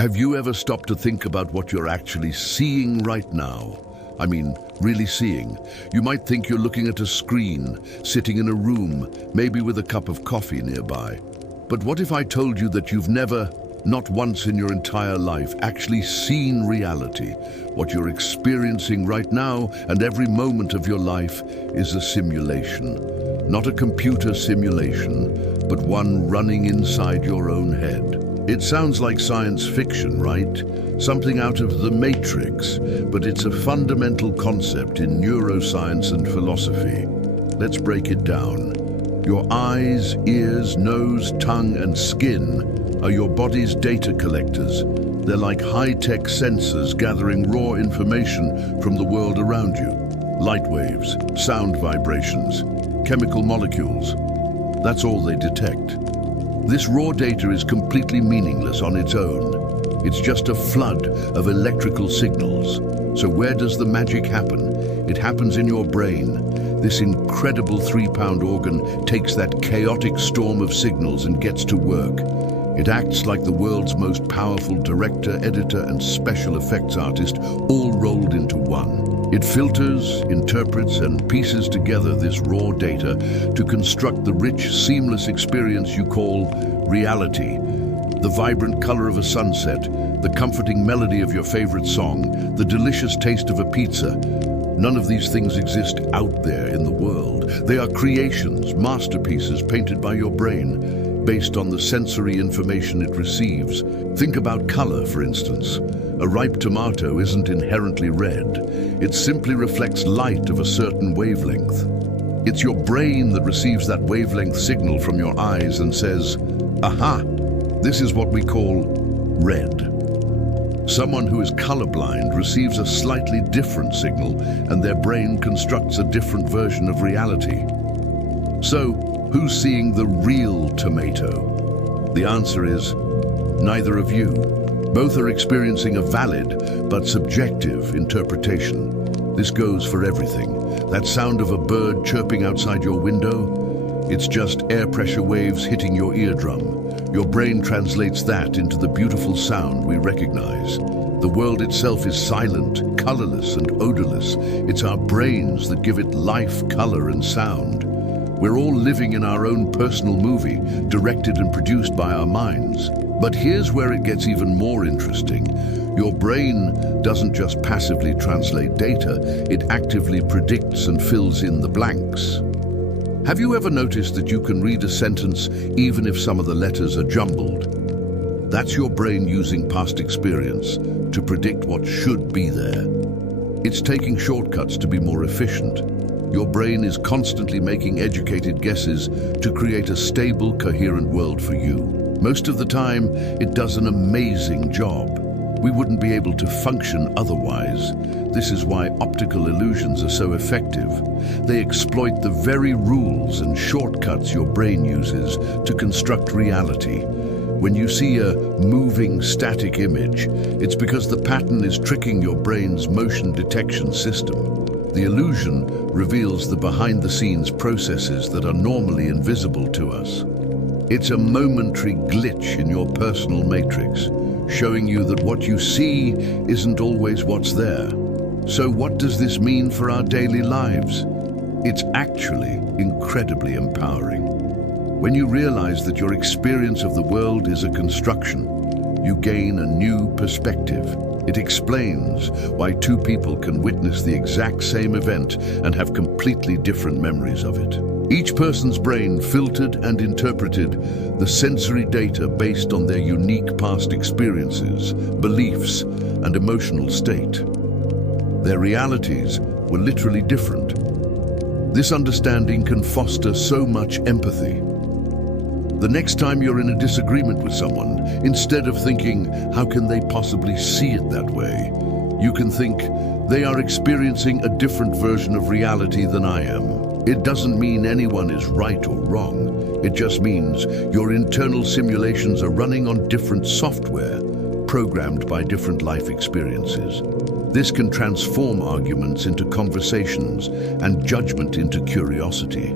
Have you ever stopped to think about what you're actually seeing right now? I mean, really seeing. You might think you're looking at a screen, sitting in a room, maybe with a cup of coffee nearby. But what if I told you that you've never, not once in your entire life, actually seen reality? What you're experiencing right now and every moment of your life is a simulation. Not a computer simulation, but one running inside your own head. It sounds like science fiction, right? Something out of the Matrix, but it's a fundamental concept in neuroscience and philosophy. Let's break it down. Your eyes, ears, nose, tongue, and skin are your body's data collectors. They're like high-tech sensors gathering raw information from the world around you. Light waves, sound vibrations, chemical molecules. That's all they detect. This raw data is completely meaningless on its own. It's just a flood of electrical signals. So where does the magic happen? It happens in your brain. This incredible 3-pound organ takes that chaotic storm of signals and gets to work. It acts like the world's most powerful director, editor, and special effects artist, all rolled into one. It filters, interprets, and pieces together this raw data to construct the rich, seamless experience you call reality. The vibrant color of a sunset, the comforting melody of your favorite song, the delicious taste of a pizza. None of these things exist out there in the world. They are creations, masterpieces painted by your brain, based on the sensory information it receives. Think about color, for instance. A ripe tomato isn't inherently red. It simply reflects light of a certain wavelength. It's your brain that receives that wavelength signal from your eyes and says, "Aha, this is what we call red." Someone who is colorblind receives a slightly different signal, and their brain constructs a different version of reality. So, who's seeing the real tomato? The answer is neither of you. Both are experiencing a valid but subjective interpretation. This goes for everything. That sound of a bird chirping outside your window? It's just air pressure waves hitting your eardrum. Your brain translates that into the beautiful sound we recognize. The world itself is silent, colorless, and odorless. It's our brains that give it life, color, and sound. We're all living in our own personal movie, directed and produced by our minds. But here's where it gets even more interesting. Your brain doesn't just passively translate data, it actively predicts and fills in the blanks. Have you ever noticed that you can read a sentence even if some of the letters are jumbled? That's your brain using past experience to predict what should be there. It's taking shortcuts to be more efficient. Your brain is constantly making educated guesses to create a stable, coherent world for you. Most of the time, it does an amazing job. We wouldn't be able to function otherwise. This is why optical illusions are so effective. They exploit the very rules and shortcuts your brain uses to construct reality. When you see a moving, static image, it's because the pattern is tricking your brain's motion detection system. The illusion reveals the behind-the-scenes processes that are normally invisible to us. It's a momentary glitch in your personal matrix, showing you that what you see isn't always what's there. So what does this mean for our daily lives? It's actually incredibly empowering. When you realize that your experience of the world is a construction, you gain a new perspective. It explains why two people can witness the exact same event and have completely different memories of it. Each person's brain filtered and interpreted the sensory data based on their unique past experiences, beliefs, and emotional state. Their realities were literally different. This understanding can foster so much empathy. The next time you're in a disagreement with someone, instead of thinking, how can they possibly see it that way? You can think, they are experiencing a different version of reality than I am. It doesn't mean anyone is right or wrong. It just means your internal simulations are running on different software, programmed by different life experiences. This can transform arguments into conversations and judgment into curiosity.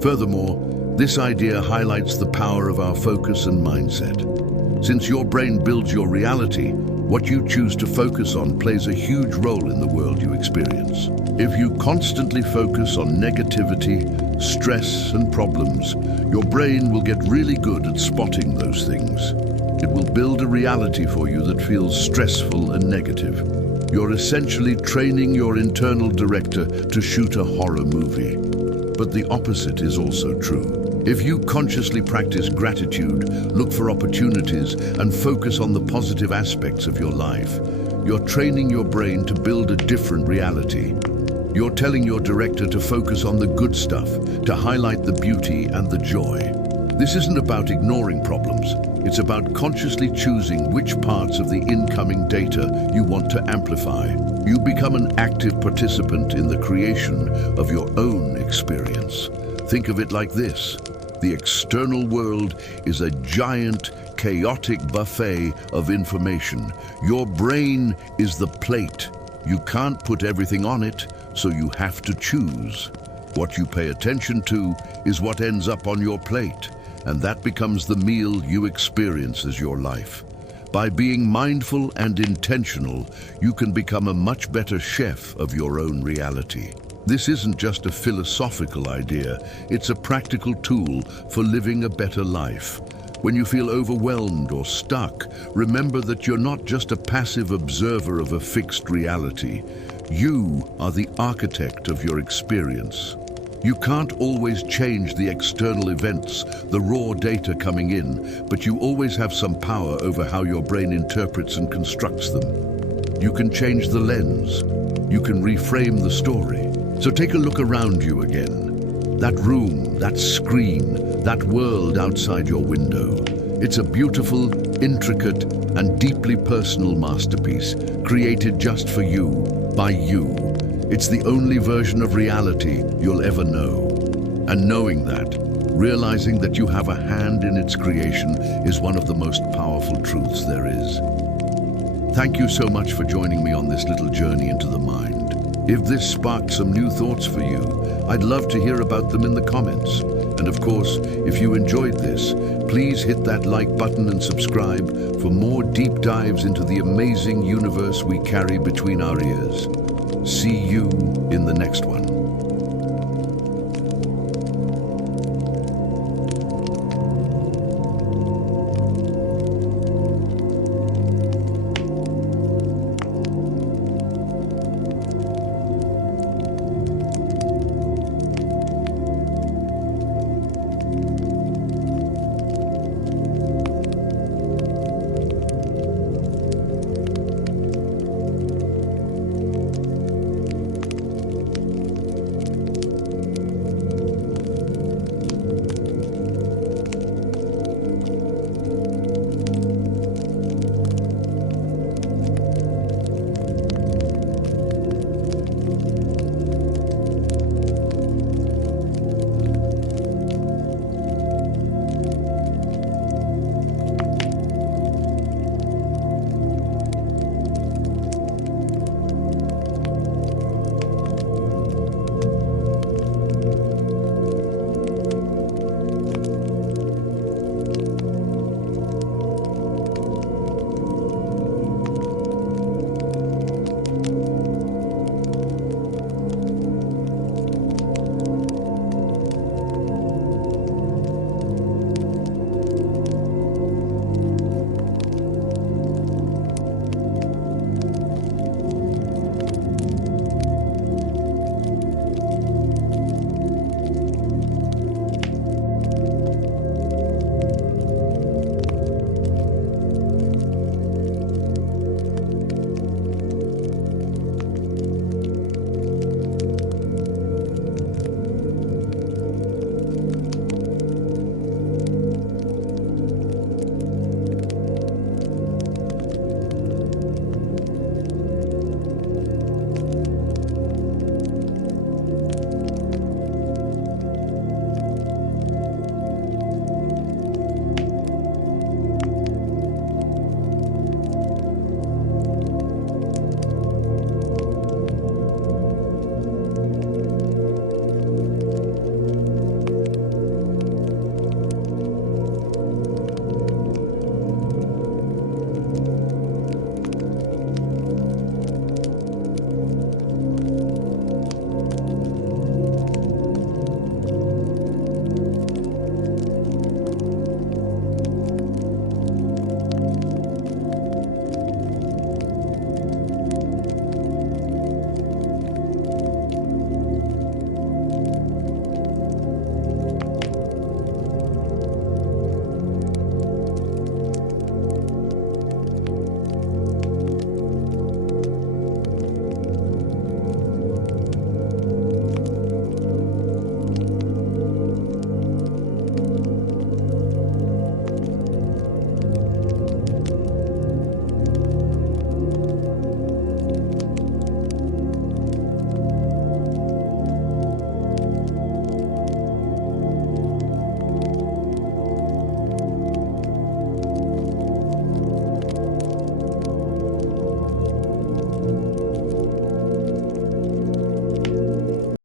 Furthermore, this idea highlights the power of our focus and mindset. Since your brain builds your reality, what you choose to focus on plays a huge role in the world you experience. If you constantly focus on negativity, stress, and problems, your brain will get really good at spotting those things. It will build a reality for you that feels stressful and negative. You're essentially training your internal director to shoot a horror movie. But the opposite is also true. If you consciously practice gratitude, look for opportunities, and focus on the positive aspects of your life, you're training your brain to build a different reality. You're telling your director to focus on the good stuff, to highlight the beauty and the joy. This isn't about ignoring problems. It's about consciously choosing which parts of the incoming data you want to amplify. You become an active participant in the creation of your own experience. Think of it like this. The external world is a giant, chaotic buffet of information. Your brain is the plate. You can't put everything on it, so you have to choose. What you pay attention to is what ends up on your plate, and that becomes the meal you experience as your life. By being mindful and intentional, you can become a much better chef of your own reality. This isn't just a philosophical idea, it's a practical tool for living a better life. When you feel overwhelmed or stuck, remember that you're not just a passive observer of a fixed reality. You are the architect of your experience. You can't always change the external events, the raw data coming in, but you always have some power over how your brain interprets and constructs them. You can change the lens. You can reframe the story. So take a look around you again. That room, that screen, that world outside your window. It's a beautiful, intricate, and deeply personal masterpiece, created just for you, by you. It's the only version of reality you'll ever know. And knowing that, realizing that you have a hand in its creation, is one of the most powerful truths there is. Thank you so much for joining me on this little journey into the mind. If this sparked some new thoughts for you, I'd love to hear about them in the comments. And of course, if you enjoyed this, please hit that like button and subscribe for more deep dives into the amazing universe we carry between our ears. See you in the next one.